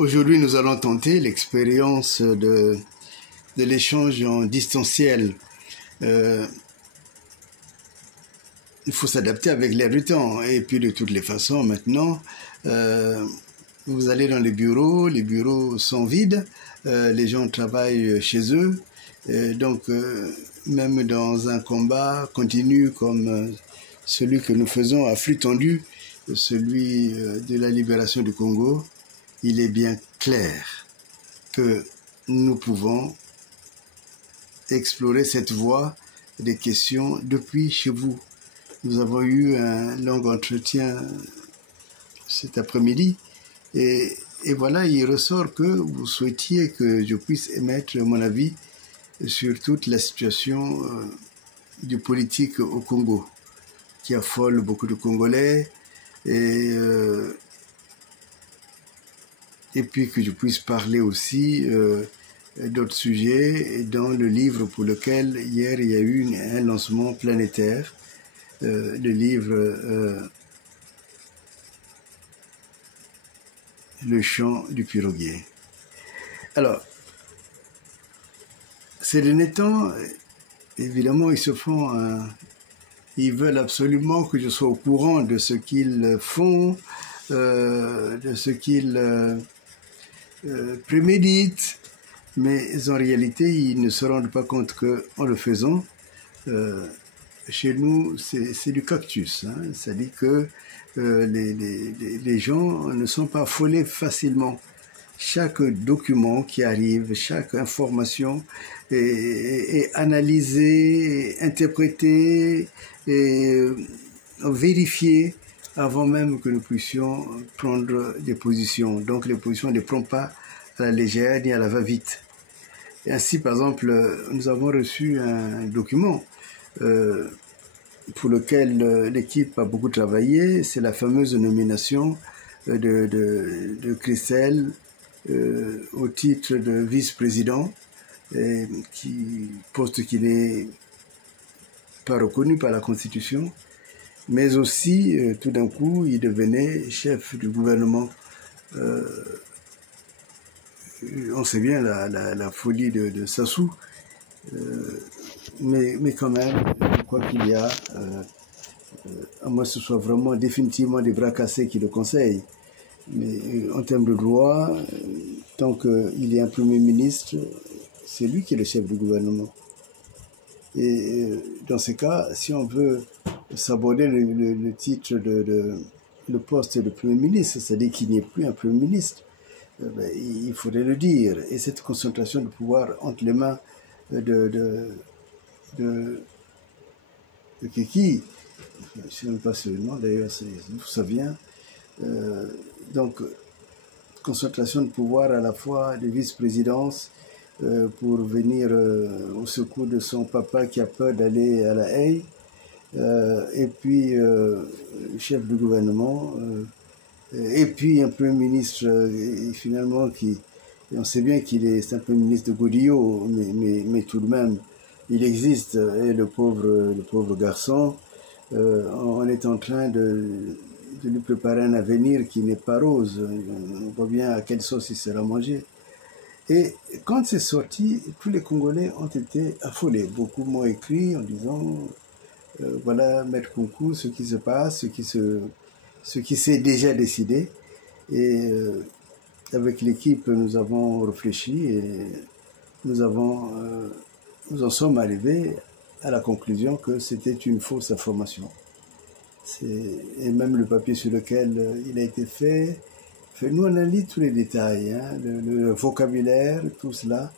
Aujourd'hui, nous allons tenter l'expérience de l'échange en distanciel. Il faut s'adapter avec l'air du temps. Et puis, de toutes les façons, maintenant, vous allez dans les bureaux sont vides, les gens travaillent chez eux. Donc, même dans un combat continu comme celui que nous faisons à flux tendu, celui de la libération du Congo, il est bien clair que nous pouvons explorer cette voie des questions depuis chez vous. Nous avons eu un long entretien cet après-midi et voilà, il ressort que vous souhaitiez que je puisse émettre mon avis sur toute la situation du politique au Congo qui affole beaucoup de Congolais et puis que je puisse parler aussi d'autres sujets dans le livre pour lequel hier il y a eu un lancement planétaire, le livre Le chant du piroguier. Alors, ces derniers temps, évidemment, ils veulent absolument que je sois au courant de ce qu'ils font, de ce qu'ils préméditent, mais en réalité, ils ne se rendent pas compte qu'en le faisant, chez nous, c'est du cactus. Hein. C'est-à-dire que les gens ne sont pas affolés facilement. Chaque document qui arrive, chaque information est analysée, interprétée et vérifiée avant même que nous puissions prendre des positions. Donc les positions ne prennent pas à la légère ni à la va-vite. Et ainsi, par exemple, nous avons reçu un document pour lequel l'équipe a beaucoup travaillé. C'est la fameuse nomination de Christelle au titre de vice-président, poste qui n'est pas reconnu par la Constitution, mais aussi, tout d'un coup, il devenait chef du gouvernement. On sait bien la folie de Sassou, mais quand même, je crois qu'il y a, à moins que ce soit vraiment définitivement des bras cassés qui le conseillent, mais en termes de droit, tant qu'il y a un Premier ministre, c'est lui qui est le chef du gouvernement. Et dans ces cas, si on veut s'aborder le titre le poste de Premier ministre, c'est-à-dire qu'il n'y ait plus un Premier ministre, il faudrait le dire. Et cette concentration de pouvoir entre les mains de Kiki, je ne sais même pas ce nom d'ailleurs, d'où ça vient. Donc, concentration de pouvoir à la fois de vice-présidence pour venir au secours de son papa qui a peur d'aller à La Haye, et puis chef du gouvernement, et puis un Premier ministre finalement on sait bien c'est un Premier ministre de Godillot, mais tout de même, il existe, et le pauvre garçon, on est en train de lui préparer un avenir qui n'est pas rose. On voit bien à quelle sauce il sera mangé. Et quand c'est sorti, tous les Congolais ont été affolés. Beaucoup m'ont écrit en disant voilà, Maître Kunku, ce qui se passe, ce qui s'est déjà décidé. Et avec l'équipe, nous avons réfléchi et nous en sommes arrivés à la conclusion que c'était une fausse information. Et même le papier sur lequel il a été fait, nous on a lu tous les détails, hein, le vocabulaire, tout cela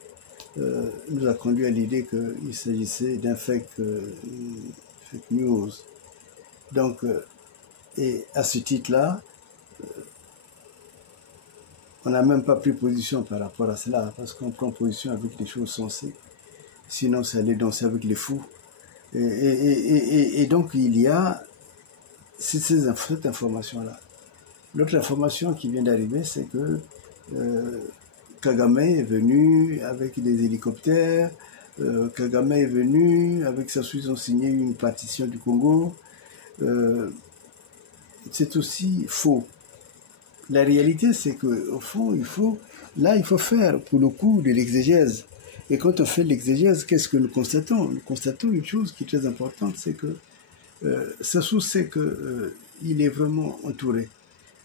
nous a conduit à l'idée qu'il s'agissait d'un fake news. Donc, et à ce titre-là, on n'a même pas pris position par rapport à cela, parce qu'on prend position avec des choses sensées. Sinon, c'est aller danser avec les fous. Et donc, il y a cette information-là. L'autre information qui vient d'arriver, c'est que Kagame est venu avec des hélicoptères, Kagame est venu avec Sassou, ils ont signé une partition du Congo. C'est aussi faux. La réalité, c'est qu'au fond, il faut faire, pour le coup, de l'exégèse. Et quand on fait de l'exégèse, qu'est-ce que nous constatons? Nous constatons une chose qui est très importante, c'est que Sassou sait qu'il est vraiment entouré.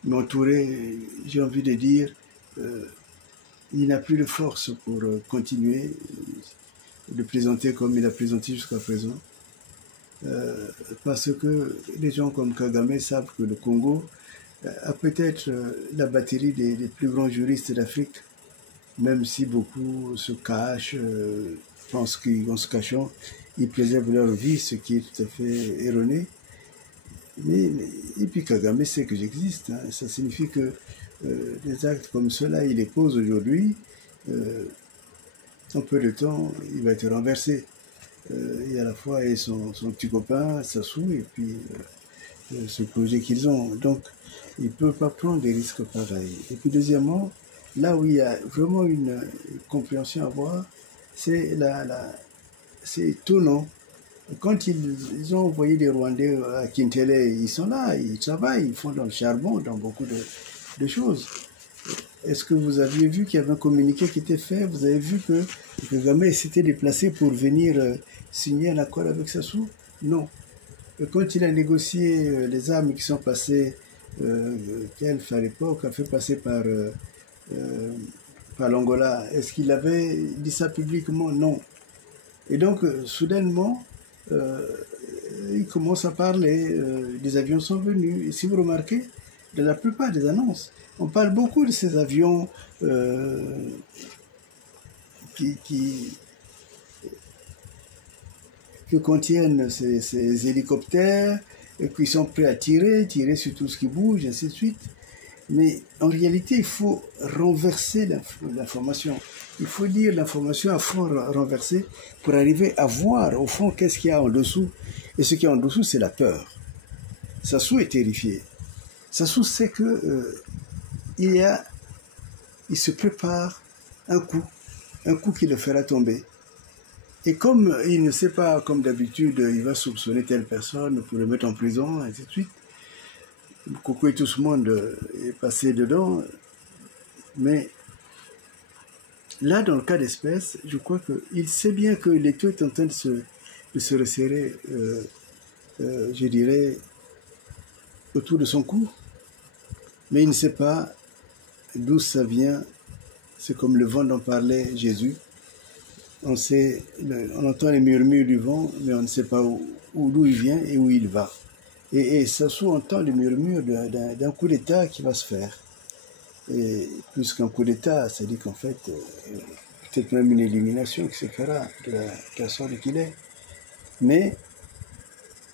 Mais entouré, j'ai envie de dire, il n'a plus de force pour continuer de plaisanter comme il a plaisanté jusqu'à présent. Parce que les gens comme Kagame savent que le Congo a peut-être la batterie des plus grands juristes d'Afrique, même si beaucoup se cachent, pensent qu'en se cachant, ils préservent leur vie, ce qui est tout à fait erroné. Et puis Kagame sait que j'existe. Hein. Ça signifie que des actes comme cela, il les pose aujourd'hui. En peu de temps, il va être renversé. Et à la fois et son petit copain, Sassou, et puis ce projet qu'ils ont. Donc, ils ne peuvent pas prendre des risques pareils. Et puis deuxièmement, là où il y a vraiment une compréhension à avoir, c'est c'est étonnant. Quand ils ont envoyé des Rwandais à Kintele, ils sont là, ils travaillent, ils font dans le charbon, dans beaucoup de choses. Est-ce que vous aviez vu qu'il y avait un communiqué qui était fait? Vous avez vu que Kagame s'était déplacé pour venir signer un accord avec Sassou? Non. Et quand il a négocié les armes qui sont passées, qu'Elf à l'époque a fait passer par l'Angola, est-ce qu'il avait dit ça publiquement? Non. Et donc, soudainement, il commence à parler, des avions sont venus. Et si vous remarquez, de la plupart des annonces, on parle beaucoup de ces avions que contiennent ces hélicoptères, et qui sont prêts à tirer sur tout ce qui bouge, ainsi de suite. Mais en réalité, il faut renverser l'information. Il faut lire l'information à fond renversé pour arriver à voir au fond qu'est-ce qu'il y a en dessous. Et ce qu'il y a en dessous, c'est la peur. Sassou est terrifié. Sassou sait que il se prépare un coup qui le fera tomber. Et comme il ne sait pas, comme d'habitude, il va soupçonner telle personne pour le mettre en prison, ainsi de suite. Coco et tout ce monde est passé dedans. Mais là, dans le cas d'espèce, je crois qu'il sait bien que l'étau est en train de se resserrer, je dirais, autour de son cou. Mais il ne sait pas d'où ça vient. C'est comme le vent dont parlait Jésus. On entend les murmures du vent, mais on ne sait pas d'où il vient et où il va. Et Sassou entend les murmures d'un coup d'État qui va se faire. Et plus qu'un coup d'État, ça dit qu'en fait, peut-être même une élimination qui se fera de la personne qu'il est. Mais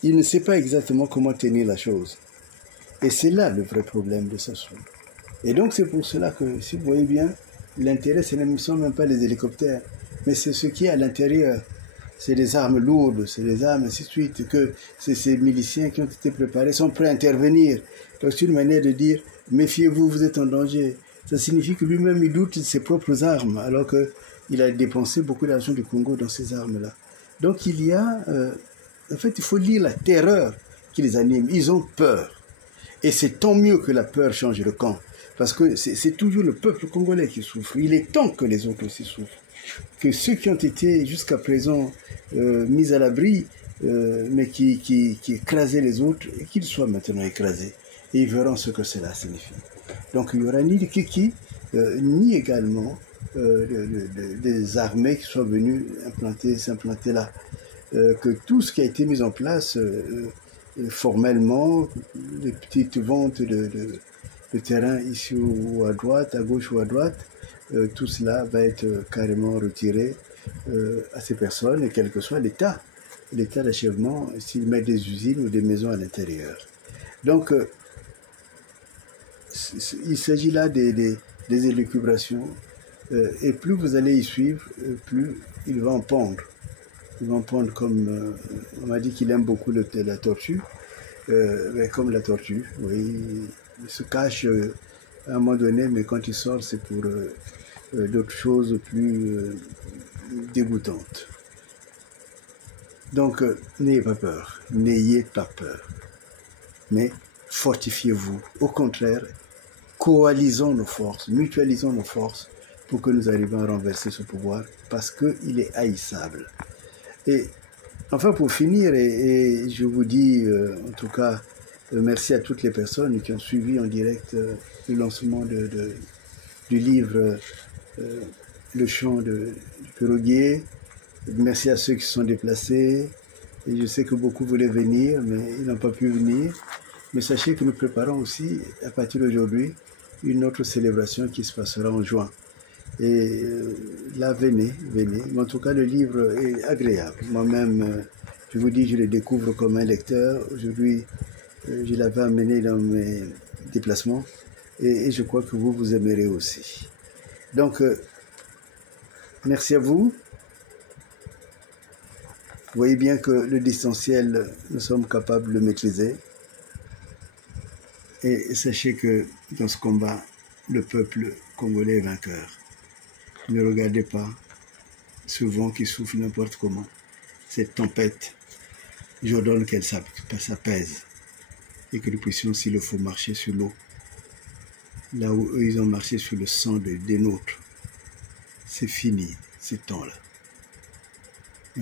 il ne sait pas exactement comment tenir la chose. Et c'est là le vrai problème de Sassou. Et donc c'est pour cela que, si vous voyez bien, l'intérêt, ce ne sont même pas les hélicoptères, mais c'est ce qui est à l'intérieur. C'est des armes lourdes, c'est des armes, ainsi de suite, que ces miliciens qui ont été préparés sont prêts à intervenir. Donc c'est une manière de dire, méfiez-vous, vous êtes en danger. Ça signifie que lui-même, il doute de ses propres armes, alors qu'il a dépensé beaucoup d'argent du Congo dans ces armes-là. Donc il y a, en fait, il faut lire la terreur qui les anime. Ils ont peur. Et c'est tant mieux que la peur change de camp. Parce que c'est toujours le peuple congolais qui souffre. Il est temps que les autres aussi souffrent. Que ceux qui ont été jusqu'à présent mis à l'abri, mais qui écrasaient les autres, qu'ils soient maintenant écrasés. Et ils verront ce que cela signifie. Donc il n'y aura ni de kiki, ni également des armées qui soient venues s'implanter là. Que tout ce qui a été mis en place formellement, les petites ventes de terrain ici ou à droite, à gauche ou à droite, tout cela va être carrément retiré à ces personnes, et quel que soit l'état d'achèvement, s'ils mettent des usines ou des maisons à l'intérieur. Donc, il s'agit là des élucubrations, et plus vous allez y suivre, plus il va en pendre. Il va en pendre comme, on m'a dit qu'il aime beaucoup la tortue, mais comme la tortue, oui, il se cache à un moment donné, mais quand il sort, c'est pour d'autres choses plus dégoûtantes. Donc, n'ayez pas peur, mais fortifiez-vous. Au contraire, coalisons nos forces, mutualisons nos forces pour que nous arrivions à renverser ce pouvoir parce qu'il est haïssable. Et enfin, pour finir, et je vous dis en tout cas merci à toutes les personnes qui ont suivi en direct le lancement du livre Le chant du piroguier. Merci à ceux qui se sont déplacés. Et je sais que beaucoup voulaient venir, mais ils n'ont pas pu venir. Mais sachez que nous préparons aussi, à partir d'aujourd'hui, une autre célébration qui se passera en juin. Et là, venez. Mais en tout cas, le livre est agréable. Moi-même, je vous dis, je le découvre comme un lecteur. Aujourd'hui, je l'avais amené dans mes déplacements. Et je crois que vous aimerez aussi. Donc, merci à vous. Vous voyez bien que le distanciel, nous sommes capables de le maîtriser. Et sachez que dans ce combat, le peuple congolais est vainqueur. Ne regardez pas ce vent qui souffle n'importe comment. Cette tempête, j'ordonne qu'elle s'apaise et que nous puissions, s'il le faut, marcher sur l'eau. Là où eux, ils ont marché sur le sang des nôtres. C'est fini, ces temps-là.